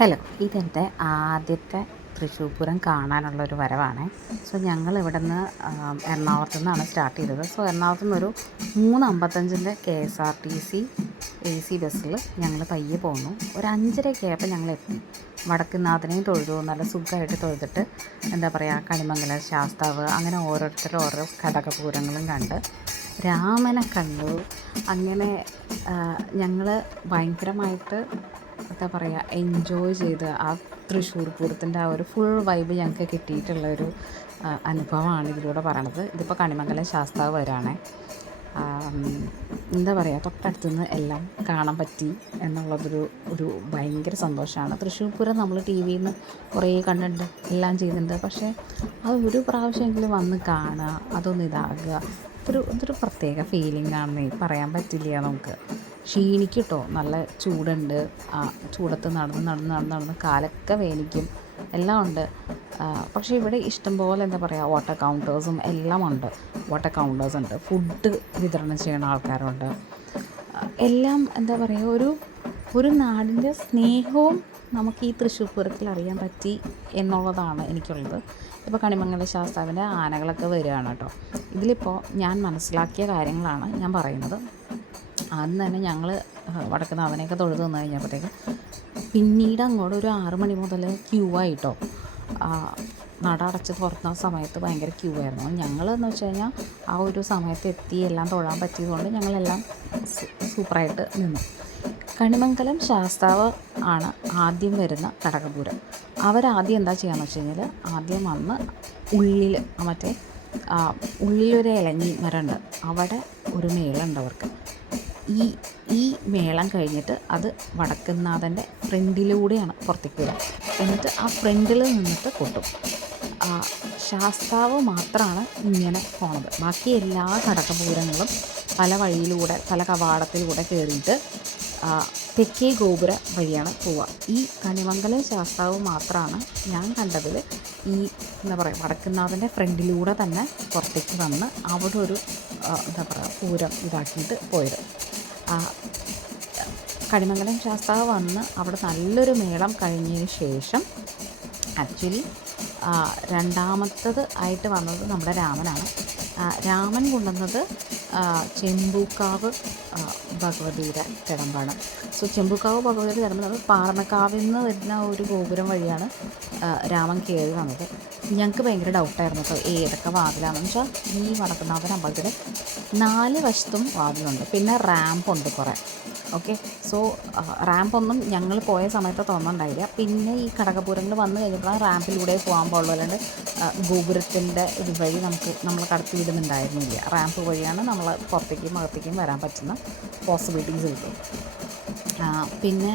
Hello, ഇതെൻ്റെ ആദ്യത്തെ തൃശ്ശൂർ പൂരം കാണാനുള്ളൊരു വരവാണ്. സോ ഞങ്ങൾ ഇവിടുന്ന് എറണാകുളത്തു നിന്നാണ് സ്റ്റാർട്ട് ചെയ്തത്. സോ എറണാകുളത്തു നിന്നൊരു 3:55 KSRTC AC ബസ്സിൽ ഞങ്ങൾ പയ്യെ പോന്നു. ഒരു 5:30 ആയപ്പോൾ ഞങ്ങൾ എത്തി. വടക്കുന്നാഥനെയും തൊഴുതു. നല്ല സുഖമായിട്ട് തൊഴുതിട്ട് കണിമംഗലം, ശാസ്താവ്, അങ്ങനെ ഓരോരുത്തരും ഓരോ ഘടകപൂരങ്ങളും കണ്ട് രാമനെ കണ്ടു. അങ്ങനെ ഞങ്ങൾ ഭയങ്കരമായിട്ട് എൻജോയ് ചെയ്ത് ആ തൃശ്ശൂർ പൂരത്തിൻ്റെ ആ ഒരു ഫുൾ വൈബ് ഞങ്ങൾക്ക് കിട്ടിയിട്ടുള്ളൊരു അനുഭവമാണ് ഇതിലൂടെ പറയണത്. ഇതിപ്പോൾ കണിമംഗലം ശാസ്താവ് വരാണേ. തൊട്ടടുത്തുനിന്ന് എല്ലാം കാണാൻ പറ്റി എന്നുള്ളതൊരു ഭയങ്കര സന്തോഷമാണ്. തൃശ്ശൂർ പൂരം നമ്മൾ TV യിൽ നിന്ന് കുറേ കണ്ടിട്ടുണ്ട്, എല്ലാം ചെയ്യുന്നുണ്ട്. പക്ഷേ അത് ഒരു പ്രാവശ്യമെങ്കിലും വന്ന് കാണുക, അതൊന്ന് ഇതാകുക, ഇതൊരു പ്രത്യേക ഫീലിംഗ് ആണെന്നേ പറയാൻ പറ്റില്ല. നമുക്ക് ക്ഷീണിക്കും നല്ല ചൂടുണ്ട്. ചൂടത്ത് നടന്ന് കാലൊക്കെ വേനിക്കും, എല്ലാം ഉണ്ട്. പക്ഷേ ഇവിടെ ഇഷ്ടംപോലെ വാട്ടർ കൗണ്ടേഴ്സും എല്ലാം ഉണ്ട്. വാട്ടർ കൗണ്ടേഴ്സ് ഉണ്ട്, ഫുഡ് വിതരണം ചെയ്യുന്ന ആൾക്കാരുണ്ട്. എല്ലാം ഒരു നാടിൻ്റെ സ്നേഹവും നമുക്ക് ഈ തൃശ്ശൂർ പൂരത്തിൽ അറിയാൻ പറ്റി എന്നുള്ളതാണ് എനിക്കുള്ളത്. ഇപ്പോൾ കണിമംഗലം ശാസ്താവിൻ്റെ ആനകളൊക്കെ വരികയാണ് കേട്ടോ. ഇതിലിപ്പോൾ ഞാൻ മനസ്സിലാക്കിയ കാര്യങ്ങളാണ് ഞാൻ പറയുന്നത്. ആദ്യം തന്നെ ഞങ്ങൾ വടക്കുന്നാഥനെയൊക്കെ തൊഴുത് നിന്ന് കഴിഞ്ഞപ്പോഴത്തേക്ക് പിന്നീട് അങ്ങോട്ട് ഒരു 6 മണി മുതൽ ക്യൂ ആയിട്ടോ. നട അടച്ച് തുറന്ന സമയത്ത് ഭയങ്കര ക്യൂ ആയിരുന്നു. ഞങ്ങളെന്ന് വെച്ച് കഴിഞ്ഞാൽ ആ ഒരു സമയത്ത് എത്തി എല്ലാം തൊഴാൻ പറ്റിയതുകൊണ്ട് ഞങ്ങളെല്ലാം സൂപ്പറായിട്ട് നിന്നു. കണിമംഗലം ശാസ്താവ് ആണ് ആദ്യം വരുന്ന ഘടകപൂരം. അവരാദ്യം എന്താ ചെയ്യാന്ന് വെച്ച് കഴിഞ്ഞാൽ, ആദ്യം വന്ന് ഉള്ളിൽ ഉള്ളിലൊരു ഇലഞ്ഞി മരമുണ്ട്, അവിടെ ഒരു മേളുണ്ട് അവർക്ക്. ഈ മേളം കഴിഞ്ഞിട്ട് അത് വടക്കുന്നാഥൻ്റെ ഫ്രണ്ടിലൂടെയാണ് പുറത്തേക്ക് വരിക. എന്നിട്ട് ആ ഫ്രണ്ടിൽ നിന്നിട്ട് കൊട്ടും. ശാസ്താവ് മാത്രമാണ് ഇങ്ങനെ പോണത്. ബാക്കി എല്ലാ ഘടകപൂരങ്ങളും പല വഴിയിലൂടെ, പല കവാടത്തിലൂടെ കയറിയിട്ട് തെക്കേ ഗോപുര വഴിയാണ് പോവുക. ഈ കണിമംഗലം ശാസ്താവ് മാത്രമാണ് ഞാൻ കണ്ടതിൽ ഈ വടക്കുന്നാഥൻ്റെ ഫ്രണ്ടിലൂടെ തന്നെ പുറത്തേക്ക് വന്ന് അവിടെ ഒരു പൂരം ഇതാക്കിയിട്ട് പോയത്. കണിമംഗലം ശാസ്താവ് വന്ന് അവിടെ നല്ലൊരു മേളം കഴിഞ്ഞതിന് ശേഷം ആക്ച്വലി രണ്ടാമത്തത് ആയിട്ട് വന്നത് നമ്മുടെ രാമനാണ്. രാമൻ കൊണ്ടുവന്നത് ചെമ്പൂക്കാവ് ഭഗവതിയുടെ തിടമ്പാണ്. സോ ചെമ്പൂക്കാവ് ഭഗവതിയുടെ തിടമ്പ് പാറമക്കാവിൽ നിന്ന് വരുന്ന ഒരു ഗോപുരം വഴിയാണ് രാമൻ കയറി വന്നത്. ഞങ്ങൾക്ക് ഭയങ്കര ഡൗട്ടായിരുന്നു കേട്ടോ, ഏതൊക്കെ വാതിലാണെന്ന് വെച്ചാൽ ഈ വടക്കുന്നാഥൻ അമ്പലത്തിൽ 4 വശത്തും വാതിലുണ്ട്, പിന്നെ റാമ്പുണ്ട് കുറേ. ഓക്കെ, സോ റാമ്പൊന്നും ഞങ്ങൾ പോയ സമയത്ത് തുറന്നുണ്ടായില്ല. പിന്നെ ഈ ഘടകപൂരങ്ങൾ വന്നു കഴിഞ്ഞപ്പോൾ റാമ്പിലൂടെ പോകാൻ പാടുള്ളൂ, അല്ലാണ്ട് ഗോപുരത്തിൻ്റെ ഒരു വഴി നമ്മൾ കടത്തി വിടുന്നുണ്ടായിരുന്നില്ല. റാമ്പ് വഴിയാണ് നമ്മൾ പുറത്തേക്കും അകത്തേക്കും വരാൻ പറ്റുന്ന പോസിബിലിറ്റീസ് കിട്ടും. പിന്നെ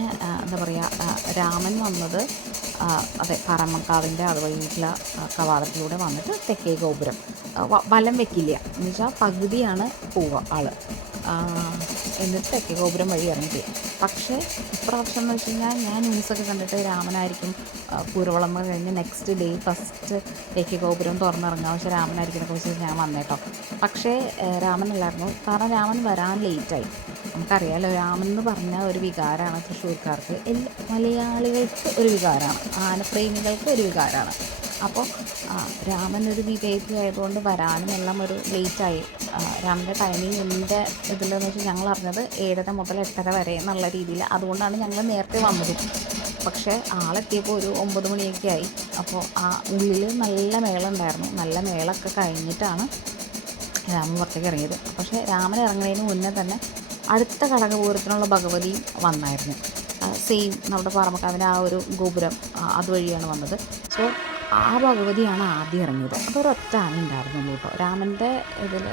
രാമൻ വന്നത് പാറമക്കാവിൻ്റെ അതുവഴിയുള്ള കവാടത്തിലൂടെ വന്നിട്ട് തെക്കേ ഗോപുരം വലം വെക്കില്ല, എന്ന് വെച്ചാൽ പകുതിയാണ് പോവുക ആൾ, എന്നിട്ട് തെക്കേ ഗോപുരം വഴി ഇറങ്ങി. പക്ഷേ ഇപ്രാവശ്യം എന്ന് വെച്ച് കഴിഞ്ഞാൽ ഞാൻ ന്യൂസൊക്കെ കണ്ടിട്ട് രാമനായിരിക്കും പൂരവളമ്പ് കഴിഞ്ഞ് നെക്സ്റ്റ് ഡേ ഫസ്റ്റ് തെക്കേ ഗോപുരം തുറന്നിറങ്ങുക, പക്ഷേ രാമനായിരിക്കും വെച്ച് ഞാൻ വന്നേട്ടോ. പക്ഷേ രാമനല്ലായിരുന്നു, കാരണം രാമൻ വരാൻ ലേറ്റായി. നമുക്കറിയാമല്ലോ, രാമൻ എന്ന് പറഞ്ഞ ഒരു വികാരമാണ് തൃശ്ശൂർക്കാർക്ക്, മലയാളികൾക്ക് ഒരു വികാരമാണ്, ആനപ്രേമികൾക്ക് ഒരു വികാരമാണ്. അപ്പോൾ രാമൻ ഒരു വിവേകി ആയതുകൊണ്ട് വരാനും എല്ലാം ഒരു ലേറ്റായി. രാമൻ്റെ ടൈമിങ് എൻ്റെ ഇതിലെന്ന് വെച്ചാൽ ഞങ്ങൾ അറിഞ്ഞത് 7:30 മുതൽ 8:30 വരെ എന്നുള്ള രീതിയിൽ, അതുകൊണ്ടാണ് ഞങ്ങൾ നേരത്തെ വന്നത്. പക്ഷേ ആളെത്തിയപ്പോൾ ഒരു 9 മണിയൊക്കെ ആയി. അപ്പോൾ ആ ഉള്ളിൽ നല്ല മേളം ഉണ്ടായിരുന്നു. നല്ല മേളമൊക്കെ കഴിഞ്ഞിട്ടാണ് രാമൻ പുറത്തേക്ക് ഇറങ്ങിയത്. പക്ഷേ രാമൻ ഇറങ്ങുന്നതിന് മുന്നേ തന്നെ അടുത്ത ഘടകപൂരത്തിനുള്ള ഭഗവതി വന്നായിരുന്നു. സെയിം നമ്മുടെ പാറമക്കാവിൻ്റെ ആ ഒരു ഗോപുരം അതുവഴിയാണ് വന്നത്. സോ ആ ഭഗവതിയാണ് ആദ്യം ഇറങ്ങിയത്. അതൊരൊറ്റ ആന ഉണ്ടായിരുന്നു കേട്ടോ. രാമൻ്റെ ഇതിൽ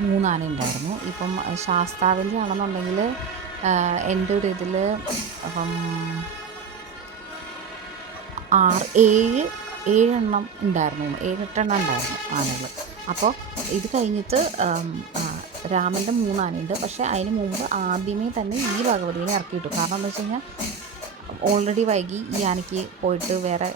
3 ആന ഉണ്ടായിരുന്നു. ഇപ്പം ശാസ്താവിൻ്റെ ആണെന്നുണ്ടെങ്കിൽ എൻ്റെ ഒരു ഇതിൽ 7 എണ്ണം ഉണ്ടായിരുന്നു, 7-8 എണ്ണം ഉണ്ടായിരുന്നു ആനകൾ. അപ്പോൾ ഇത് കഴിഞ്ഞിട്ട് രാമൻ്റെ 3 ആനയുണ്ട്. പക്ഷേ അതിന് മുമ്പ് ആദ്യമേ തന്നെ ഈ ഭഗവതിയെ ഇറക്കിയിട്ടു. കാരണം എന്താ വെച്ച് കഴിഞ്ഞാൽ ഓൾറെഡി വൈകി, ഈ ആനയ്ക്ക് പോയിട്ട് വേറെ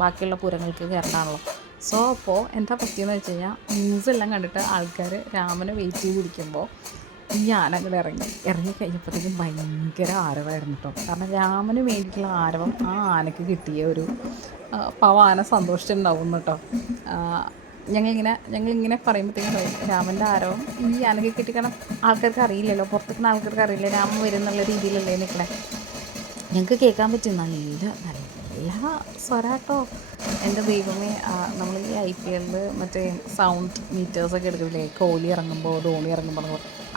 ബാക്കിയുള്ള പൂരങ്ങൾക്ക് കയറണ്ടാണല്ലോ. സോ അപ്പോൾ എന്താ പറ്റിയെന്ന് വെച്ച് കഴിഞ്ഞാൽ ന്യൂസെല്ലാം കണ്ടിട്ട് ആൾക്കാർ രാമനെ വെയിറ്റ് ചെയ്തിരിക്കുമ്പോൾ ഈ ആന അങ്ങോട്ട് ഇറങ്ങിക്കഴിഞ്ഞപ്പോഴത്തേക്കും ഭയങ്കര ആരവമായിരുന്നു കേട്ടോ. കാരണം രാമന് വേണ്ടിയിട്ടുള്ള ആരവം ആ ആനയ്ക്ക് കിട്ടിയ ഒരു ആന സന്തോഷിച്ചിട്ടുണ്ടാവും കേട്ടോ. ഞങ്ങളിങ്ങനെ പറയുമ്പോഴത്തേക്കും പറയും രാമൻ്റെ ആരവം ഈ ആനയ്ക്ക് കിട്ടി. കാരണം ആൾക്കാർക്ക് അറിയില്ലല്ലോ, പുറത്തേക്കുന്ന ആൾക്കാർക്ക് അറിയില്ല രാമൻ വരും എന്നുള്ള രീതിയിലല്ലേ നിൽക്കണേ. ഞങ്ങൾക്ക് കേൾക്കാൻ പറ്റും നല്ല നല്ല സ്വരാട്ടോ. എൻ്റെ ദൈവമേ, നമ്മൾ ഈ IPL മറ്റേ സൗണ്ട് മീറ്റേഴ്സൊക്കെ എടുക്കില്ലേ, കോഹ്ലി ഇറങ്ങുമ്പോൾ ധോണി ഇറങ്ങുമ്പോൾ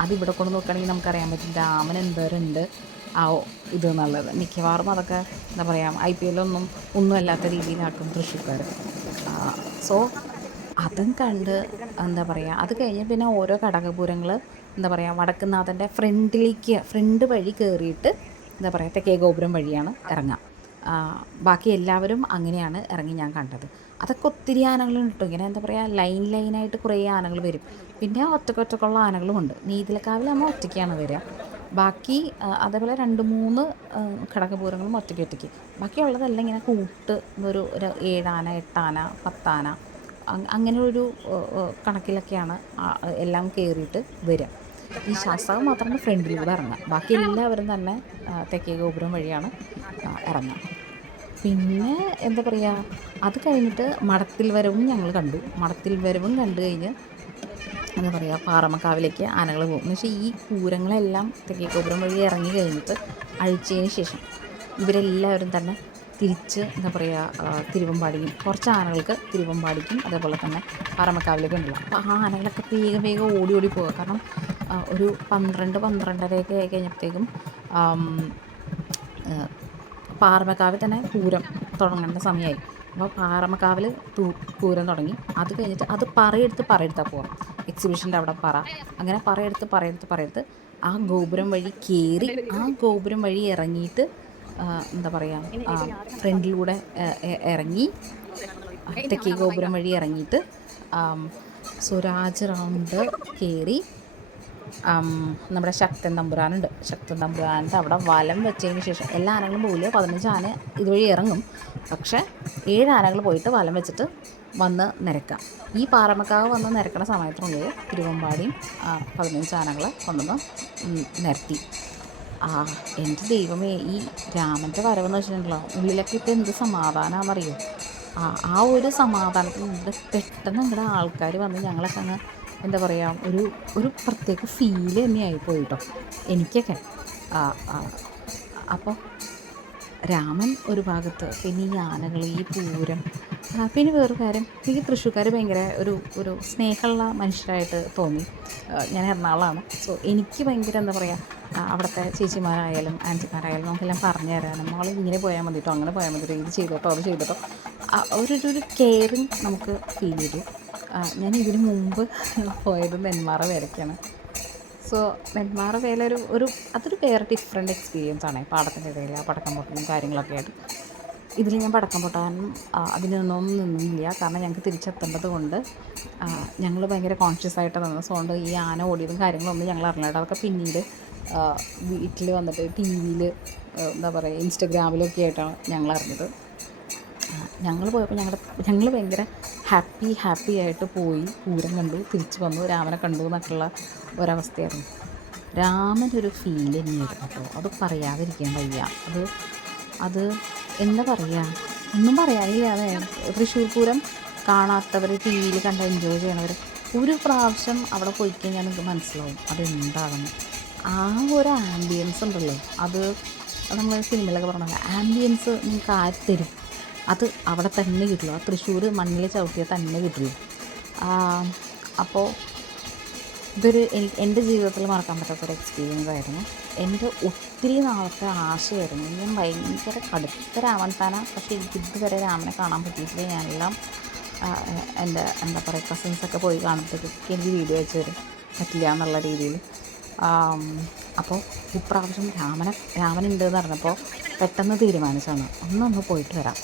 അതിവിടെ കൊണ്ട് നോക്കുകയാണെങ്കിൽ നമുക്കറിയാൻ പറ്റും രാമൻ എന്തോരുണ്ട് ആ ഇത് എന്നുള്ളത്. മിക്കവാറും അതൊക്കെ എന്താ പറയുക IPL ഒന്നും അല്ലാത്ത രീതിയിലാക്കും തൃശ്ശൂർക്കാർ. സോ അതും കണ്ട് എന്താ പറയുക, അത് കഴിഞ്ഞ് പിന്നെ ഓരോ കടകപൂരങ്ങൾ എന്താ പറയുക വടക്കുന്നാഥൻ്റെ ഫ്രണ്ട് വഴി കയറിയിട്ട് എന്താ പറയുക തെക്കേ ഗോപുരം വഴിയാണ് ഇറങ്ങുക. ബാക്കി എല്ലാവരും അങ്ങനെയാണ് ഇറങ്ങി ഞാൻ കണ്ടത്. അതൊക്കെ ഒത്തിരി ആനകളുണ്ട് കേട്ടോ. ഇങ്ങനെ എന്താ പറയുക ലൈനായിട്ട് കുറേ ആനകൾ വരും. പിന്നെ ഒറ്റക്കൊറ്റക്കുള്ള ആനകളുമുണ്ട്. നീതിലക്കാവിലാകുമ്പോൾ ഒറ്റയ്ക്കാണ് വരിക. ബാക്കി അതേപോലെ 2-3 ഘടകപൂരങ്ങളും ഒറ്റയ്ക്ക്. ബാക്കിയുള്ളതെല്ലാം ഇങ്ങനെ കൂട്ട് ഒരു 7 ആന 8 ആന 10 ആന അങ്ങനെ ഒരു കണക്കിലൊക്കെയാണ് എല്ലാം കയറിയിട്ട് വരിക. ഈ ശാസ്താവ് മാത്രമാണ് ഫ്രണ്ടിലൂടെ ഇറങ്ങുക. ബാക്കി എല്ലാവരും തന്നെ തെക്കേ ഗോപുരം വഴിയാണ് ഇറങ്ങുക. പിന്നെ എന്താ പറയുക, അത് കഴിഞ്ഞിട്ട് മടത്തിൽ വരവും ഞങ്ങൾ കണ്ടു. മടത്തിൽ വരവും കണ്ടു കഴിഞ്ഞ് എന്താ പറയുക പാറമക്കാവിലേക്ക് ആനകൾ പോകും. എന്ന് വെച്ചാൽ ഈ പൂരങ്ങളെല്ലാം തെക്കേ ഗോപുരം വഴി ഇറങ്ങി കഴിഞ്ഞിട്ട് അഴിച്ചതിന് ശേഷം ഇവരെല്ലാവരും തന്നെ തിരിച്ച് എന്താ പറയുക തിരുവമ്പാടിക്കും, കുറച്ച് ആനകൾക്ക് തിരുവമ്പാടിക്കും അതേപോലെ തന്നെ പാറമക്കാവിലേക്ക് ഉണ്ടല്ലോ. അപ്പോൾ ആ ആനകളൊക്കെ വേഗം ഓടി പോകുക. കാരണം ഒരു 12-12:30 ആയി കഴിഞ്ഞപ്പോഴത്തേക്കും പാറമക്കാവിൽ തന്നെ പൂരം തുടങ്ങേണ്ട സമയമായി. അപ്പോൾ പാറമക്കാവിൽ പൂരം തുടങ്ങി. അത് കഴിഞ്ഞിട്ട് അത് പറയെടുത്താൽ പോവാം. എക്സിബിഷൻ്റെ അവിടെ അങ്ങനെ പറയെടുത്ത് ആ ഗോപുരം വഴി കയറി ആ ഗോപുരം വഴി ഇറങ്ങിയിട്ട് എന്താ പറയുക ഫ്രണ്ടിലൂടെ ഇറങ്ങി തെക്കേ ഗോപുരം വഴി ഇറങ്ങിയിട്ട് സ്വരാജ് റൗണ്ട് കയറി നമ്മുടെ ശക്തൻ തമ്പുരാനുണ്ട്. അവിടെ വലം വെച്ചതിന് ശേഷം എല്ലാ ആനകളും പോയില്ല. 15 ആന ഇതുവഴി ഇറങ്ങും. പക്ഷേ 7 ആനകൾ പോയിട്ട് വലം വെച്ചിട്ട് വന്ന് നിരക്കാം. ഈ പാറമക്കാവ് വന്ന് നിരക്കണ സമയത്തിനുള്ളിൽ തിരുവമ്പാടിയും 15 ആനകളെ കൊണ്ടുവന്ന് നിരത്തി. എൻ്റെ ദൈവമേ, ഈ രാമൻ്റെ വരവെന്ന് വെച്ചിട്ടുണ്ടല്ലോ ഉള്ളിലൊക്കെ ഇപ്പോൾ എന്ത് സമാധാനമാണെന്നറിയോ. ആ ഒരു സമാധാനത്തിൽ പെട്ടെന്ന് ഇവിടെ ആൾക്കാർ വന്ന് ഞങ്ങളൊക്കെ അങ്ങ് എന്താ പറയുക ഒരു പ്രത്യേക ഫീല് തന്നെയായിപ്പോയി കേട്ടോ എനിക്കൊക്കെ. അപ്പോൾ രാമൻ ഒരു ഭാഗത്ത്, പിന്നെ ഈ ആനകൾ, ഈ പൂരം, പിന്നെ വേറൊരു കാര്യം, എനിക്ക് തൃശ്ശൂർക്കാർ ഭയങ്കര ഒരു സ്നേഹമുള്ള മനുഷ്യരായിട്ട് തോന്നി. ഞാൻ എറണാകുളമാണ്. സോ എനിക്ക് ഭയങ്കര എന്താ പറയുക അവിടുത്തെ ചേച്ചിമാരായാലും ആൻറ്റിമാരായാലും നമുക്കെല്ലാം പറഞ്ഞു തരാനും നമ്മൾ ഇങ്ങനെ പോയാൽ മതി കേട്ടോ, അങ്ങനെ പോയാൽ മതി കേട്ടോ, ഇത് ചെയ്തോട്ടോ അത് ചെയ്തോട്ടോ, ഒരു കെയറിങ് നമുക്ക് ഫീൽ ചെയ്തു. ഞാൻ ഇതിനു മുമ്പ് പോയത് നെന്മാറ വേലയ്ക്കാണ്. സോ നെന്മാറ വേല അതൊരു വേറെ ഡിഫറെൻറ്റ് എക്സ്പീരിയൻസ് ആണ്. പാടത്തിൻ്റെ ഇടയിൽ ആ പടക്കം പൊട്ടലും കാര്യങ്ങളൊക്കെ ആയിട്ട്. ഇതിൽ ഞാൻ പടക്കം പൊട്ടാനും അതിനൊന്നും നിന്നില്ല. കാരണം ഞങ്ങൾക്ക് തിരിച്ചെത്തേണ്ടത് കൊണ്ട് ഞങ്ങൾ ഭയങ്കര കോൺഷ്യസ് ആയിട്ട് നിന്നത്. സോ കൊണ്ട് ഈ ആന ഓടിയതും കാര്യങ്ങളൊന്നും ഞങ്ങൾ അറിഞ്ഞിട്ട് അതൊക്കെ പിന്നീട് വീട്ടിൽ വന്നിട്ട് TV-യിൽ എന്താ പറയുക ഇൻസ്റ്റഗ്രാമിലൊക്കെ ആയിട്ടാണ് ഞങ്ങൾ അറിഞ്ഞത്. ഞങ്ങൾ പോയപ്പോൾ ഞങ്ങൾ ഭയങ്കര ഹാപ്പി ആയിട്ട് പോയി, പൂരം കണ്ടു, തിരിച്ചു വന്നു, രാമനെ കണ്ടു എന്നൊക്കെയുള്ള ഒരവസ്ഥയായിരുന്നു. രാമനൊരു ഫീൽ തന്നെയായിരുന്നു കേട്ടോ. അത് പറയാതിരിക്കാൻ വയ്യ. അത് എന്താ പറയുക, ഒന്നും പറയാനില്ല. തൃശ്ശൂർ പൂരം കാണാത്തവർ TV-യിൽ കണ്ട് എൻജോയ് ചെയ്യണവർ ഒരു പ്രാവശ്യം അവിടെ പോയി കഴിഞ്ഞാൽ നിങ്ങൾക്ക് മനസ്സിലാവും അതെന്താണെന്ന്. ആ ഒരു ആംബിയൻസ് ഉണ്ടല്ലോ, അത് നമ്മൾ സിനിമയിലൊക്കെ പറഞ്ഞ ആംബിയൻസ് നിങ്ങൾക്ക് ആര് തരും? അത് അവിടെ തന്നെ കിട്ടുള്ളൂ. ആ തൃശ്ശൂർ മണ്ണിൽ ചവിട്ടിയാൽ തന്നെ കിട്ടുള്ളൂ. അപ്പോൾ എൻ്റെ ജീവിതത്തിൽ മറക്കാൻ പറ്റാത്തൊരു എക്സ്പീരിയൻസ് ആയിരുന്നു. എൻ്റെ ഒത്തിരി നാളത്തെ ആശയമായിരുന്നു. ഞാൻ ഭയങ്കര കടുത്ത രാമൻ ഫാനാണ്. പക്ഷേ എനിക്ക് ഇതുവരെ രാമനെ കാണാൻ പറ്റിയിട്ടില്ല. ഞാനെല്ലാം എൻ്റെ എന്താ പറയുക കസിൻസൊക്കെ പോയി കാണുമ്പോഴത്തേക്ക് എനിക്ക് വീഡിയോ അയച്ചു തരും, പറ്റില്ല എന്നുള്ള രീതിയിൽ. അപ്പോൾ ഇപ്രാവശ്യം രാമനുണ്ട് എന്ന് പറഞ്ഞപ്പോൾ പെട്ടെന്ന് തീരുമാനിച്ചാണ് ഒന്ന് പോയിട്ട് വരാം,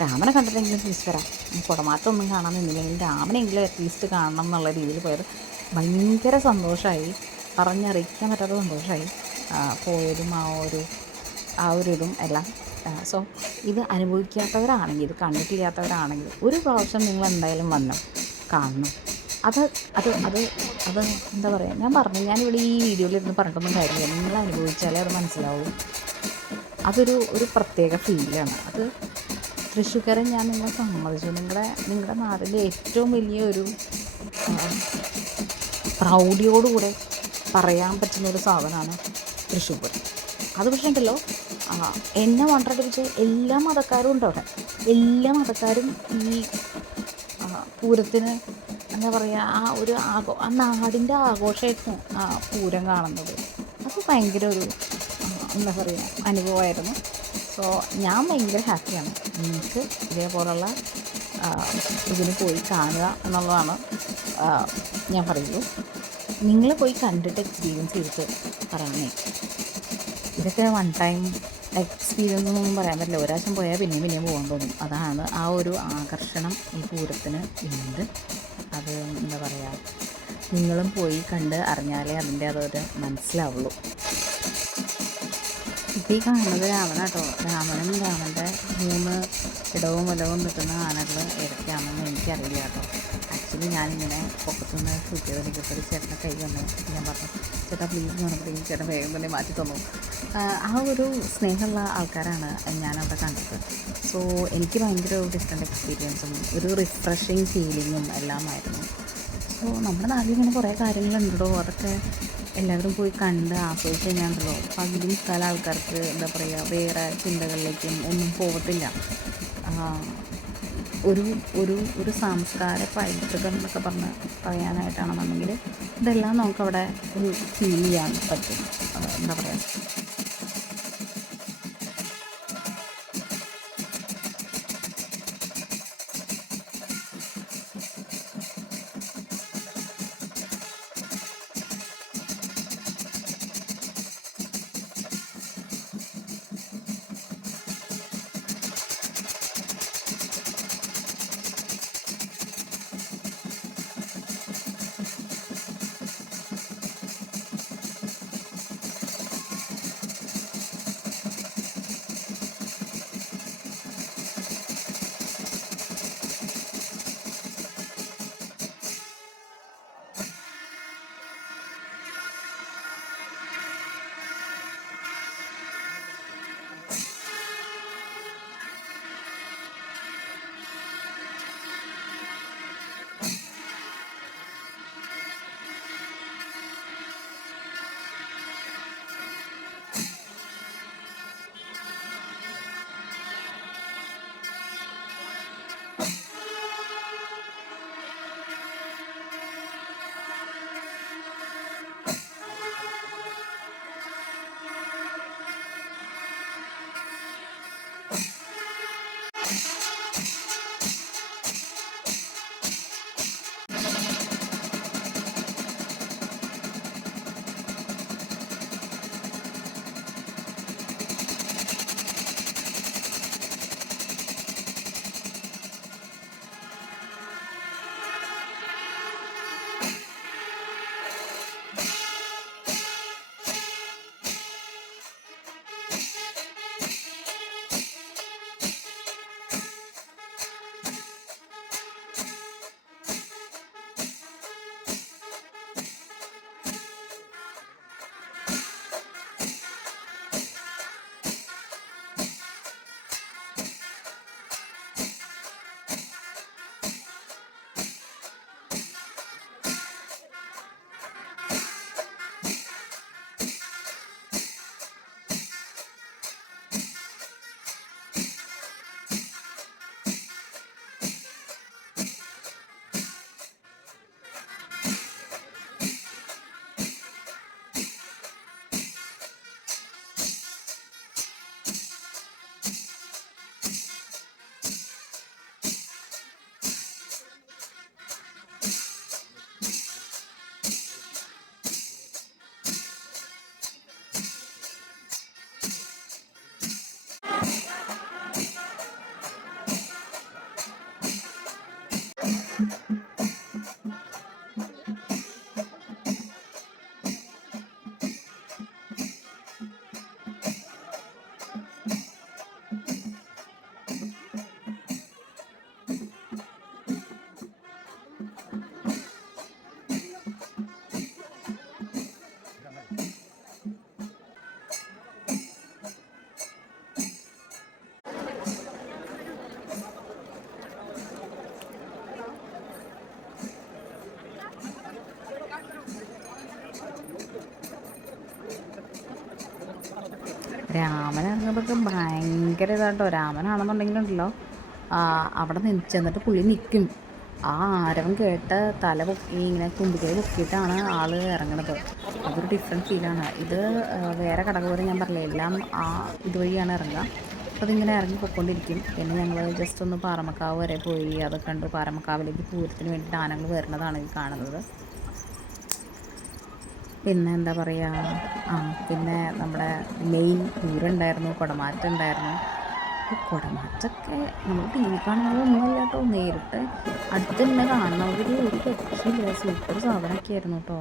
രാമനെ കണ്ടിട്ടെങ്കിലും തിരിച്ച് വരാം, കുടമാറ്റമൊന്നും കാണാൻ നിന്നില്ലെങ്കിൽ രാമനെങ്കിലും അറ്റ്ലീസ്റ്റ് കാണണം എന്നുള്ള രീതിയിൽ പോയത്. ഭയങ്കര സന്തോഷമായി, പറഞ്ഞറിയിക്കാൻ പറ്റാത്ത സന്തോഷമായി പോയതും ആ ഒരു ഇതും എല്ലാം. സോ ഇത് അനുഭവിക്കാത്തവരാണെങ്കിൽ, ഇത് കണ്ടിട്ടില്ലാത്തവരാണെങ്കിൽ ഒരു പ്രാവശ്യം നിങ്ങൾ എന്തായാലും കാണണം. അത് അത് അത് അത് എന്താ പറയുക, ഞാൻ പറഞ്ഞു, ഞാനിവിടെ ഈ വീഡിയോയിലിരുന്ന് പറഞ്ഞിട്ടൊന്നും കാര്യമില്ല, നിങ്ങൾ അനുഭവിച്ചാലേ അത് മനസ്സിലാവും. ഒരു പ്രത്യേക ഫീലാണ് അത്. തൃശ്ശൂർക്കാരൻ ഞാൻ നിങ്ങളെ സമ്മതിച്ചു. നിങ്ങളുടെ നാടിൻ്റെ ഏറ്റവും വലിയ ഒരു പ്രൗഢിയോടുകൂടെ പറയാൻ പറ്റുന്ന ഒരു സാധനമാണ് തൃശ്ശൂർ പൂരം. അത് പക്ഷേ ഉണ്ടല്ലോ, എന്നെ വണ്ടടിപ്പിച്ച് എല്ലാ മതക്കാരും ഉണ്ട് അവിടെ. എല്ലാ മതക്കാരും ഈ പൂരത്തിന് എന്താ പറയുക, ആ നാടിൻ്റെ ആഘോഷമായിരുന്നു ആ പൂരം കാണുന്നത്. അത് ഭയങ്കര ഒരു എന്താ പറയുക അനുഭവമായിരുന്നു. സോ ഞാൻ ഭയങ്കര ഹാപ്പിയാണ്. നിങ്ങൾക്ക് ഇതേപോലുള്ള ഇതിന് പോയി കാണുക എന്നുള്ളതാണ് ഞാൻ പറയുള്ളൂ. നിങ്ങൾ പോയി കണ്ടിട്ട് എക്സ്പീരിയൻസ് ചെയ്തിട്ട് പറയണേ. ഇതൊക്കെ വൺ ടൈം എക്സ്പീരിയൻസ് എന്നൊന്നും പറയാൻ പറ്റില്ല. ഒരു പ്രാവശ്യം പോയാൽ പിന്നെയും പോകാൻ തോന്നും. അതാണ് ആ ഒരു ആകർഷണം ഈ പൂരത്തിന് ഉണ്ട്. അത് എന്താ പറയുക, നിങ്ങളും പോയി കണ്ട് അറിഞ്ഞാലേ അതിൻ്റെ അതൊരു മനസ്സിലാവുള്ളൂ. ഇപ്പോൾ ഈ കാണുന്നത് രാമനാട്ടോ. രാമനും രാമൻ്റെ 3 ഇടവും വലവും നിൽക്കുന്ന ആനകൾ ഏതൊക്കെയാണെന്ന് എനിക്കറിയില്ല കേട്ടോ. ആക്ച്വലി ഞാനിങ്ങനെ പൊക്കത്തുനിന്ന് ഷൂട്ട് ചെയ്ത് നിൽക്കപ്പോൾ ഒരു ചേട്ടനെ കൈ വന്നു. ഞാൻ പറഞ്ഞു, ചേട്ടാ പ്ലീസ് പറഞ്ഞപ്പോഴേക്കും ചേട്ടൻ വേഗം തന്നെ മാറ്റി തന്നു. ആ ഒരു സ്നേഹമുള്ള ആൾക്കാരാണ് ഞാനവിടെ കണ്ടത്. സോ എനിക്ക് ഭയങ്കര ഡിഫറെൻറ്റ് എക്സ്പീരിയൻസും ഒരു റിഫ്രഷിങ് ഫീലിങ്ങും എല്ലാമായിരുന്നു. സോ നമ്മുടെ നാട്ടിൽ ഇങ്ങനെ കുറേ കാര്യങ്ങളുണ്ടോ, അതൊക്കെ എല്ലാവരും പോയി കണ്ട് ആസ്വദിച്ച് കഴിഞ്ഞാണ്ടല്ലോ പകുതി മുക്കാൽ ആൾക്കാർക്ക് എന്താ പറയുക, വേറെ ചിന്തകളിലേക്കും ഒന്നും പോകത്തില്ല. ഒരു ഒരു ഒരു സാംസ്കാര പൈതൃകം എന്നൊക്കെ പറയാനായിട്ടാണെന്നുണ്ടെങ്കിൽ ഇതെല്ലാം നമുക്കവിടെ ഒരു ഫീൽ ചെയ്യാൻ പറ്റും. എന്താ പറയുക, രാമൻ ഇറങ്ങുമ്പോഴൊക്കെ ഭയങ്കര ഇതാട്ടോ. രാമനാണെന്നുണ്ടെങ്കിലുണ്ടല്ലോ അവിടെ ചെന്നിട്ട് പുള്ളി നിൽക്കും. ആ ആരവം കേട്ട് തല പൊക്കി ഇങ്ങനെ തുമ്പിക്കൈ പൊക്കിയിട്ടാണ് ആൾ ഇറങ്ങണത്. അതൊരു ഡിഫറെൻറ്റ് ഫീലാണ്. ഇത് വേറെ കടകപോലെ ഞാൻ പറഞ്ഞില്ല, എല്ലാം ആ ഇതുവഴിയാണ് ഇറങ്ങുക. അപ്പോൾ അതിങ്ങനെ ഇറങ്ങി പൊയ്ക്കൊണ്ടിരിക്കും. പിന്നെ ഞങ്ങൾ ജസ്റ്റ് ഒന്ന് പാറമക്കാവ് വരെ പോയി, അത് കണ്ട് പാറമക്കാവിലേക്ക് പൂരത്തിന് വേണ്ടിയിട്ട് ആനകൾ വരുന്നതാണ് ഈ കാണുന്നത്. പിന്നെ എന്താ പറയുക, പിന്നെ നമ്മുടെ മെയിൻ പൂരം ഉണ്ടായിരുന്നു, കുടമാറ്റം ഉണ്ടായിരുന്നു. അപ്പോൾ കുടമാറ്റമൊക്കെ നമ്മൾ ടി വി കാണുന്നതൊന്നുമല്ല കേട്ടോ, നേരിട്ട് അടുത്ത് തന്നെ കാണുന്നവർ ഒരു രക്ഷയില്ല. സൂപ്പർ സാധനമൊക്കെ ആയിരുന്നു കേട്ടോ.